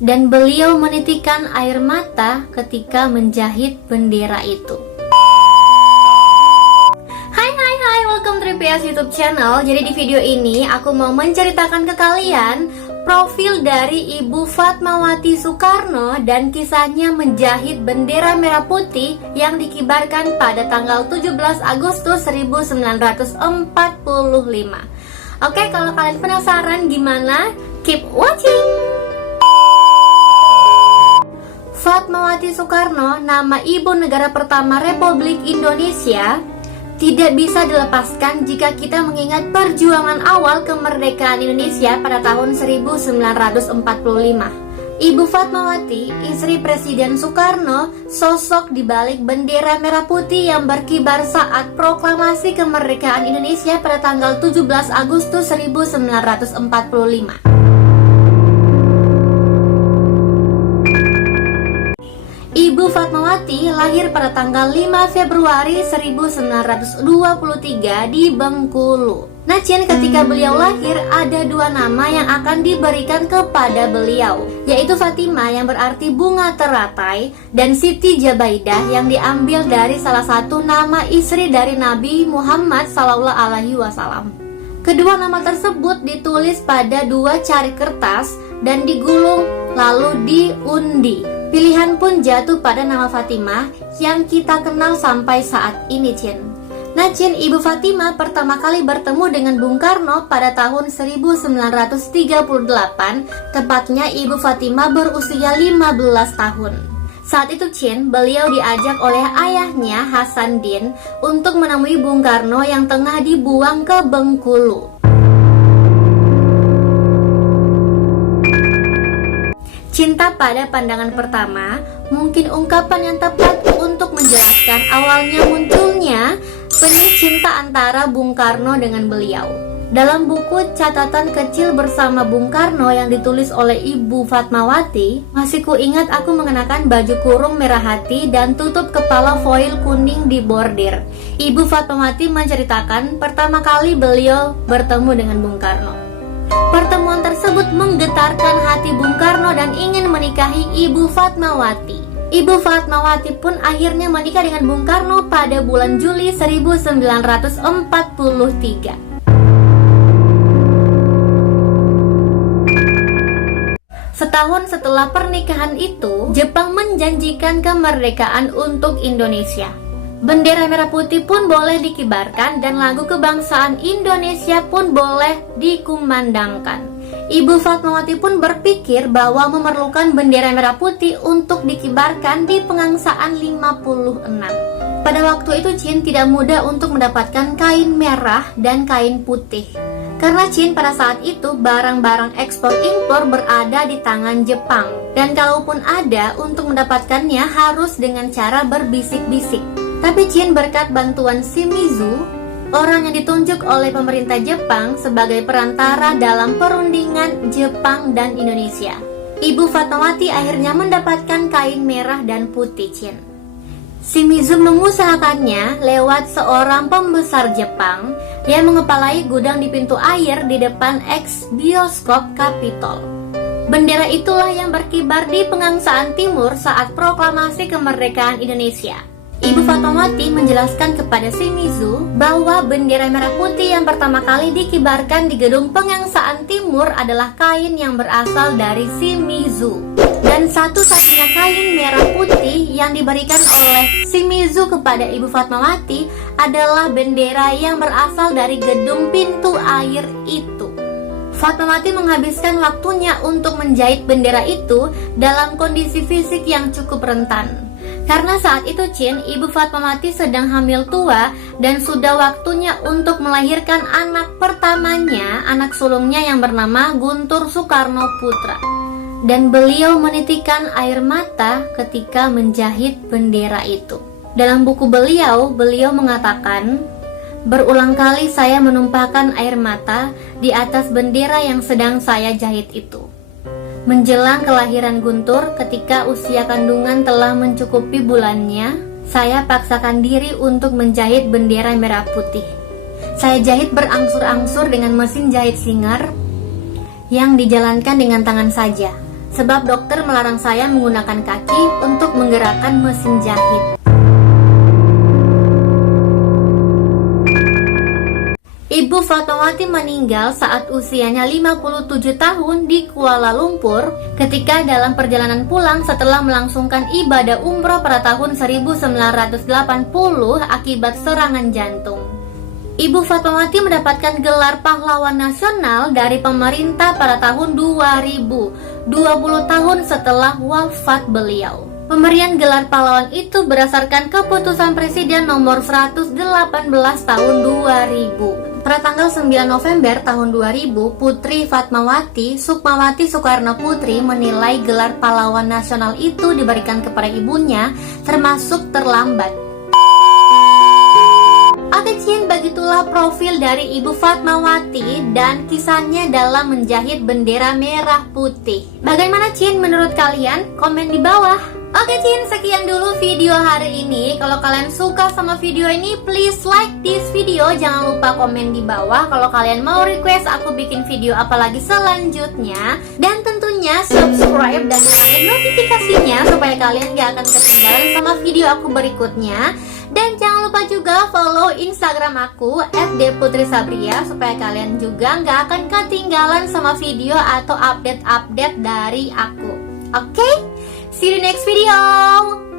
dan beliau menitikkan air mata ketika menjahit bendera itu. Hai, welcome to PS YouTube channel. Jadi di video ini aku mau menceritakan ke kalian profil dari Ibu Fatmawati Soekarno dan kisahnya menjahit bendera merah putih yang dikibarkan pada tanggal 17 Agustus 1945. Oke, kalau kalian penasaran gimana, keep watching. Fatmawati Soekarno, nama ibu negara pertama Republik Indonesia, tidak bisa dilepaskan jika kita mengingat perjuangan awal kemerdekaan Indonesia pada tahun 1945. Ibu Fatmawati, istri Presiden Soekarno, sosok di balik bendera merah putih yang berkibar saat proklamasi kemerdekaan Indonesia pada tanggal 17 Agustus 1945. Ibu Fatmawati lahir pada tanggal 5 Februari 1923 di Bengkulu. Nah, ketika beliau lahir ada dua nama yang akan diberikan kepada beliau, yaitu Fatimah yang berarti bunga teratai dan Siti Jabaidah yang diambil dari salah satu nama istri dari Nabi Muhammad SAW. Kedua nama tersebut ditulis pada dua cari kertas dan digulung lalu diundi. Pilihan pun jatuh pada nama Fatimah yang kita kenal sampai saat ini, Nah, Ibu Fatimah pertama kali bertemu dengan Bung Karno pada tahun 1938, tepatnya Ibu Fatimah berusia 15 tahun. Saat itu, beliau diajak oleh ayahnya Hasanuddin untuk menemui Bung Karno yang tengah dibuang ke Bengkulu. Cinta pada pandangan pertama mungkin ungkapan yang tepat untuk menjelaskan awalnya munculnya benih cinta antara Bung Karno dengan beliau. Dalam buku catatan kecil bersama Bung Karno yang ditulis oleh Ibu Fatmawati, masih kuingat aku mengenakan baju kurung merah hati dan tutup kepala foil kuning di bordir. Ibu Fatmawati menceritakan pertama kali beliau bertemu dengan Bung Karno. Pertemuan tersebut menggetarkan hati Bung Karno dan ingin menikahi Ibu Fatmawati. Ibu Fatmawati pun akhirnya menikah dengan Bung Karno pada bulan Juli 1943. Setahun setelah pernikahan itu, Jepang menjanjikan kemerdekaan untuk Indonesia. Bendera merah putih pun boleh dikibarkan dan lagu kebangsaan Indonesia pun boleh dikumandangkan. Ibu Fatmawati pun berpikir bahwa memerlukan bendera merah putih untuk dikibarkan di Pengangsaan 56. Pada waktu itu tidak mudah untuk mendapatkan kain merah dan kain putih. Karena pada saat itu barang-barang ekspor impor berada di tangan Jepang. Dan kalaupun ada, untuk mendapatkannya harus dengan cara berbisik-bisik. Tapi berkat bantuan Shimizu, orang yang ditunjuk oleh pemerintah Jepang sebagai perantara dalam perundingan Jepang dan Indonesia, Ibu Fatmawati akhirnya mendapatkan kain merah dan putih. Shimizu mengusahakannya lewat seorang pembesar Jepang yang mengepalai gudang di pintu air di depan ex-bioskop Capitol. Bendera itulah yang berkibar di Pengangsaan Timur saat proklamasi kemerdekaan Indonesia. Ibu Fatmawati menjelaskan kepada Shimizu bahwa bendera merah putih yang pertama kali dikibarkan di gedung Pengangsaan Timur adalah kain yang berasal dari Shimizu. Dan satu-satunya kain merah putih yang diberikan oleh Shimizu kepada Ibu Fatmawati adalah bendera yang berasal dari gedung pintu air itu. Fatmawati menghabiskan waktunya untuk menjahit bendera itu dalam kondisi fisik yang cukup rentan. Karena saat itu Ibu Fatmawati sedang hamil tua dan sudah waktunya untuk melahirkan anak pertamanya, anak sulungnya yang bernama Guntur Soekarno Putra. Dan beliau menitikkan air mata ketika menjahit bendera itu. Dalam buku beliau mengatakan, berulang kali saya menumpahkan air mata di atas bendera yang sedang saya jahit itu. Menjelang kelahiran Guntur, ketika usia kandungan telah mencukupi bulannya, saya paksakan diri untuk menjahit bendera merah putih. Saya jahit berangsur-angsur dengan mesin jahit Singer yang dijalankan dengan tangan saja. sebab dokter melarang saya menggunakan kaki untuk menggerakkan mesin jahit. Ibu Fatmawati meninggal saat usianya 57 tahun di Kuala Lumpur ketika dalam perjalanan pulang setelah melangsungkan ibadah umroh pada tahun 1980 akibat serangan jantung. Ibu Fatmawati mendapatkan gelar pahlawan nasional dari pemerintah pada tahun 2000, 20 tahun setelah wafat beliau. Pemberian gelar pahlawan itu berdasarkan keputusan Presiden nomor 118 tahun 2000. Pada tanggal 9 November tahun 2000, Putri Fatmawati Sukmawati Soekarno Putri menilai gelar pahlawan nasional itu diberikan kepada ibunya termasuk terlambat. Oke Cin, begitulah profil dari Ibu Fatmawati dan kisahnya dalam menjahit bendera merah putih. Bagaimana Cin menurut kalian? Komen di bawah. Oke Cin, sekian dulu video hari ini. Kalau kalian suka sama video ini, please like this video. Jangan lupa komen di bawah kalau kalian mau request aku bikin video apalagi selanjutnya. Dan tentunya subscribe dan nyalain notifikasinya supaya kalian gak akan ketinggalan sama video aku berikutnya. Dan jangan lupa juga follow Instagram aku @putrisabria supaya kalian juga gak akan ketinggalan sama video atau update-update dari aku. Oke? See you next video.